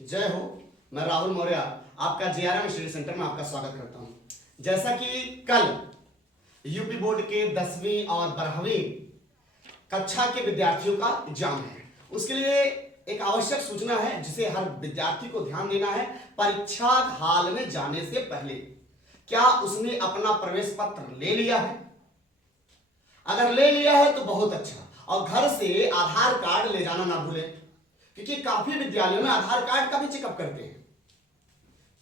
जय हो। मैं राहुल मौर्य आपका जेआरएम स्टडी सेंटर में आपका स्वागत करता हूं। जैसा कि कल यूपी बोर्ड के 10वीं और 12वीं कक्षा के विद्यार्थियों का एग्जाम है, उसके लिए एक आवश्यक सूचना है जिसे हर विद्यार्थी को ध्यान देना है। परीक्षा हाल में जाने से पहले क्या उसने अपना प्रवेश पत्र ले लिया है? अगर ले लिया है तो बहुत अच्छा, और घर से आधार कार्ड ले जाना ना भूलें, क्योंकि काफी विद्यालयों में आधार कार्ड का भी चेकअप करते हैं।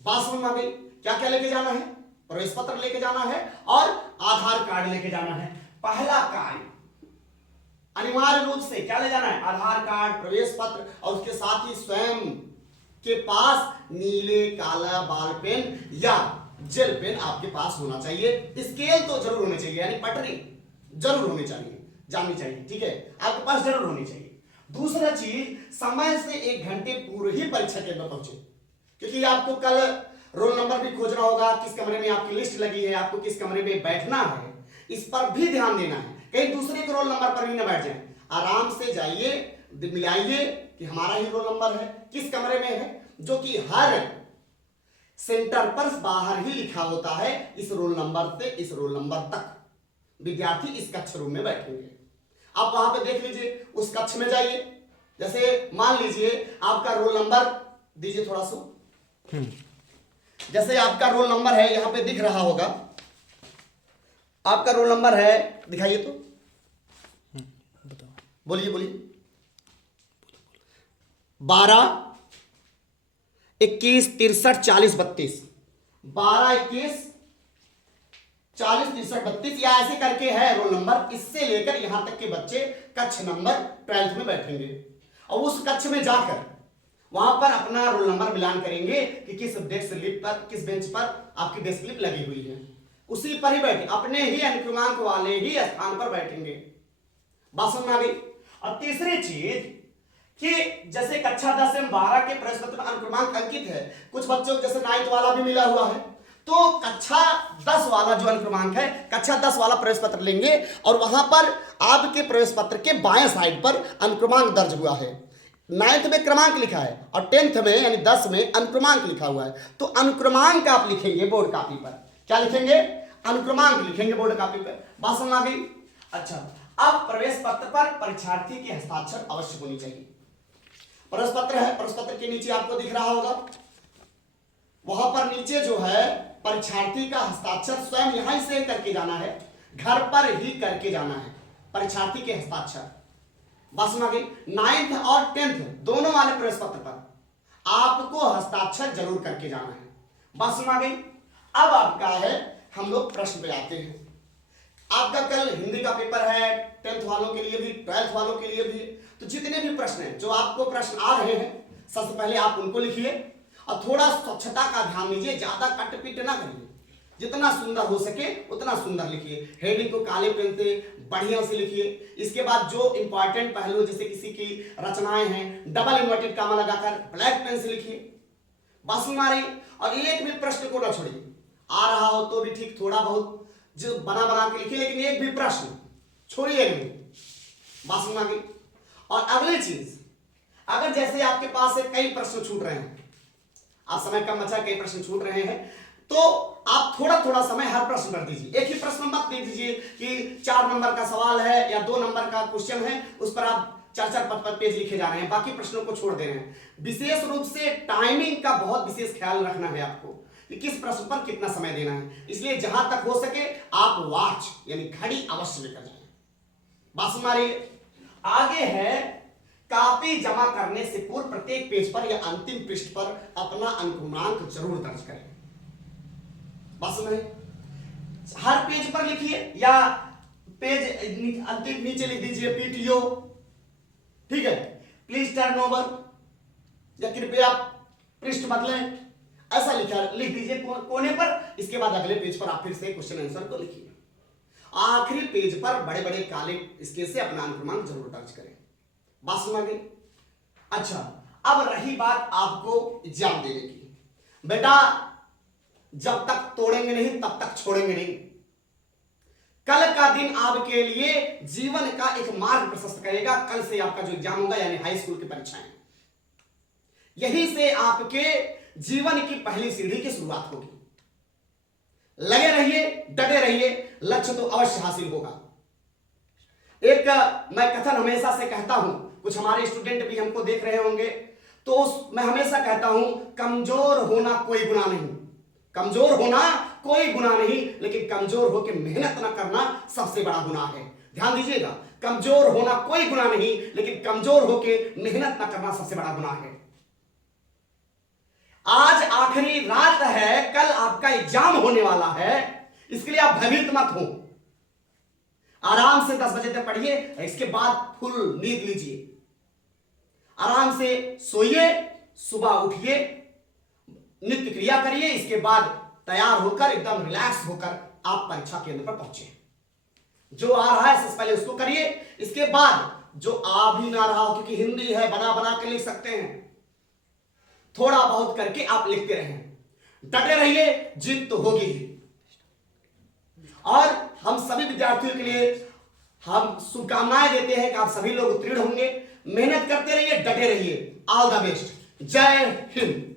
बात समझ में आ गई? क्या क्या लेके जाना है? प्रवेश पत्र लेके जाना है और आधार कार्ड लेके जाना है। पहला कार्य अनिवार्य रूप से क्या ले जाना है? आधार कार्ड, प्रवेश पत्र, और उसके साथ ही स्वयं के पास नीले काला बाल पेन या जेल पेन आपके पास होना चाहिए। स्केल तो जरूर होनी चाहिए, यानी पटरी जरूर होनी चाहिए, जाननी चाहिए, ठीक है, आपके पास जरूर होनी चाहिए। दूसरा चीज, समय से 1 घंटे पूर्व ही परीक्षा केंद्र पहुंचे, क्योंकि आपको कल रोल नंबर भी खोजना होगा, किस कमरे में आपकी लिस्ट लगी है, आपको किस कमरे में बैठना है, इस पर भी ध्यान देना है। कहीं दूसरे के रोल नंबर पर भी न बैठ जाए। आराम से जाइए, मिलाइए कि हमारा ही रोल नंबर है, किस कमरे में है, जो कि हर सेंटर पर बाहर ही लिखा होता है। इस रोल नंबर से इस रोल नंबर तक विद्यार्थी इस कक्ष रूम में बैठेंगे। आप वहां पे देख लीजिए, उस कक्ष में जाइए। जैसे मान लीजिए आपका रोल नंबर, दीजिए थोड़ा सा, जैसे आपका रोल नंबर है, यहां पे दिख रहा होगा, आपका रोल नंबर है, दिखाइए तो, बोलिए बोलिए। 12 21 63 40 32, 12 21 40 63 32 या ऐसे करके है रोल नंबर। इससे लेकर यहां तक के बच्चे कक्ष नंबर 12th में बैठेंगे, और उस कक्ष में जाकर वहां पर अपना रोल नंबर मिलान करेंगे कि किस डेस्क स्लिप पर, किस बेंच पर आपकी डेस्क स्लिप लगी हुई है, उसी पर ही बैठे, अपने ही अनुक्रमांक वाले ही स्थान पर बैठेंगे। बात समझ में आ गई? और तीसरी चीज कि जैसे कक्षा 10 से 12 के प्रवेश पत्र में अनुक्रमांक अंकित है, कुछ बच्चों को जैसे 9th वाला भी मिला हुआ है, तो कक्षा 10 वाला जो अनुक्रमांक है, कक्षा 10 वाला प्रवेश पत्र लेंगे, और वहां पर आपके प्रवेश पत्र के बाएं साइड पर अनुक्रमांक दर्ज हुआ है। 9th में क्रमांक लिखा है और 10th में यानी 10 में अनुक्रमांक लिखा हुआ है, तो अनुक्रमांक आप लिखेंगे बोर्ड कॉपी पर। क्या लिखेंगे? अनुक्रमांक लिखेंगे बोर्ड कॉपी पर। बात समझ आ गई? अच्छा, अब प्रवेश पत्र पर परीक्षार्थी के हस्ताक्षर अवश्य होनी चाहिए। प्रवेश पत्र है, प्रवेश पत्र के नीचे आपको दिख रहा होगा, वहां पर नीचे जो है परीक्षार्थी का हस्ताक्षर स्वयं यहां से करके जाना है, घर पर ही करके जाना है परीक्षार्थी के हस्ताक्षर। बस में आ गई? 9th और 10th दोनों वाले प्रवेश पत्र पर आपको हस्ताक्षर जरूर करके जाना है। बस में आ गई? अब आपका है, हम लोग प्रश्न पे आते हैं। आपका कल हिंदी का पेपर है, 10th वालों के लिए भी, 12th वालों के लिए भी। तो जितने भी प्रश्न हैं, जो आपको प्रश्न आ रहे हैं, सबसे पहले आप उनको लिखिए, और थोड़ा स्वच्छता का ध्यान दीजिए, ज्यादा कट पिट ना करिए, जितना सुंदर हो सके उतना सुंदर लिखिए। हेडिंग को काले पेन से बढ़िया से लिखिए। इसके बाद जो इंपॉर्टेंट पहलू, जैसे किसी की रचनाएं हैं, डबल इन्वर्टेड कामा लगाकर ब्लैक पेन से लिखिए। बस में आ रही? और एक भी प्रश्न को ना छोड़िए, आ रहा हो तो भी ठीक, थोड़ा बहुत जो बना बना के लिखिए, लेकिन एक भी प्रश्न छोड़िए नहीं। बस में आ गई? और अगली चीज, अगर जैसे आपके पास से कई प्रश्न छूट रहे हैं, आप समय कम बचा, कई प्रश्न छूट रहे हैं, तो आप थोड़ा थोड़ा समय हर प्रश्न पर दीजिए। एक ही प्रश्न मत दे दीजिए कि 4 नंबर का सवाल है या 2 नंबर का क्वेश्चन है, उस पर आप 4-4 5-5 पेज लिखे जा रहे हैं, बाकी प्रश्नों को छोड़ दे रहे हैं। विशेष रूप से टाइमिंग का बहुत विशेष ख्याल रखना है आपको कि किस प्रश्न पर कितना समय देना है। इसलिए जहां तक हो सके आप वॉच यानी घड़ी अवश्य लेकर जाएं। बात समझ आ रही है? आगे है, कॉपी जमा करने से पूर्व प्रत्येक पेज पर या अंतिम पृष्ठ पर अपना अनुक्रमांक जरूर दर्ज करें। बस में हर पेज पर लिखिए, या पेज अंतिम नीचे लिख दीजिए पीटीओ, ठीक है, प्लीज टर्न ओवर, या कृपया पृष्ठ बदलें, ऐसा लिख दीजिए कोने पर। इसके बाद अगले पेज पर आप फिर से क्वेश्चन आंसर को लिखिए। आखिरी पेज पर बड़े बड़े काले स्केल से अपना अनुक्रमांक जरूर दर्ज करें। बात समझ गई? अच्छा, अब रही बात आपको एग्जाम देने की। बेटा, जब तक तोड़ेंगे नहीं तब तक छोड़ेंगे नहीं। कल का दिन आपके लिए जीवन का एक मार्ग प्रशस्त करेगा। कल से आपका जो एग्जाम होगा, यानी हाई स्कूल की परीक्षाएं, यहीं से आपके जीवन की पहली सीढ़ी की शुरुआत होगी। लगे रहिए, डटे रहिए, लक्ष्य तो अवश्य हासिल होगा। एक मैं कथन हमेशा से कहता हूं, कुछ हमारे स्टूडेंट भी हमको देख रहे होंगे, तो मैं हमेशा कहता हूं, कमजोर होना कोई गुनाह नहीं, कमजोर होना कोई गुनाह नहीं, लेकिन कमजोर होकर मेहनत ना करना सबसे बड़ा गुनाह है। ध्यान दीजिएगा, कमजोर होना कोई गुनाह नहीं, लेकिन कमजोर होकर मेहनत ना करना सबसे बड़ा गुनाह है। आज आखिरी रात है, कल आपका एग्जाम होने वाला है, इसके लिए आप भयभीत मत हो। आराम से 10 बजे तक पढ़िए, इसके बाद फुल नींद लीजिए, आराम से सोइए, सुबह उठिए, नित्य क्रिया करिए, इसके बाद तैयार होकर एकदम रिलैक्स होकर आप परीक्षा केंद्र पर पहुंचे। जो आ रहा है सबसे पहले उसको करिए, इसके बाद जो आ भी ना रहा हो, क्योंकि हिंदी है, बना बना के लिख सकते हैं, थोड़ा बहुत करके आप लिखते रहें, डटे रहिए, जीत तो होगी ही। और हम सभी विद्यार्थियों के लिए हम शुभकामनाएं देते हैं कि आप सभी लोग उत्तीर्ण होंगे। मेहनत करते रहिए, डटे रहिए। All the best. जय हिंद।